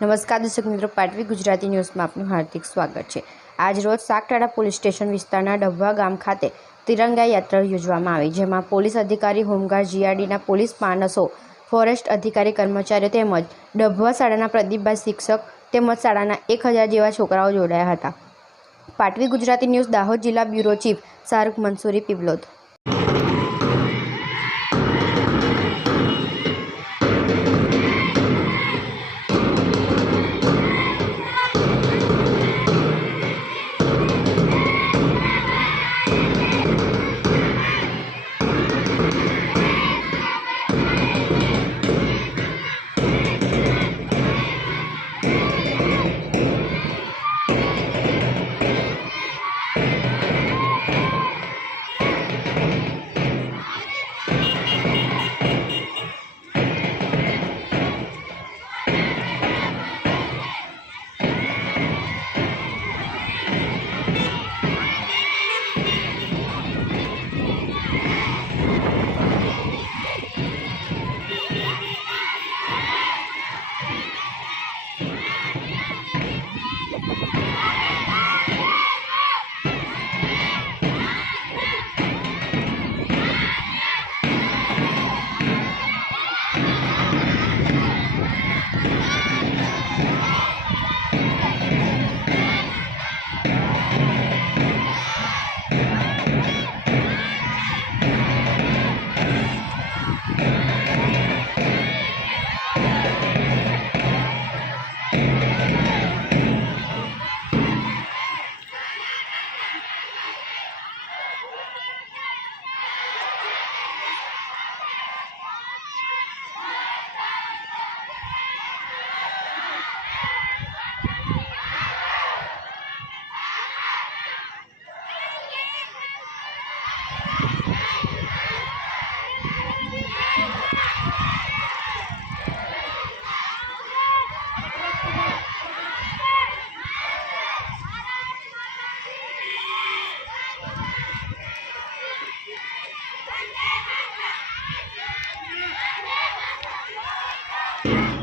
નમસ્કાર દર્શક મિત્રો, પાટવી ગુજરાતી ન્યૂઝમાં આપનું હાર્દિક સ્વાગત છે. આજરોજ સાકટાળા પોલીસ સ્ટેશન વિસ્તારના ડભવા ગામ ખાતે તિરંગા યાત્રા યોજવામાં આવી, જેમાં પોલીસ અધિકારી હોમગાર્ડ જીઆરડીના પોલીસ માણસો, ફોરેસ્ટ અધિકારી કર્મચારીઓ તેમજ ડભવા શાળાના પ્રદીપભાઈ શિક્ષક તેમજ શાળાના એક હજાર જેવા છોકરાઓ જોડાયા હતા. પાટવી ગુજરાતી ન્યૂઝ દાહોદ જિલ્લા bureau chief Shahrukh Mansuri Piplod. Yeah.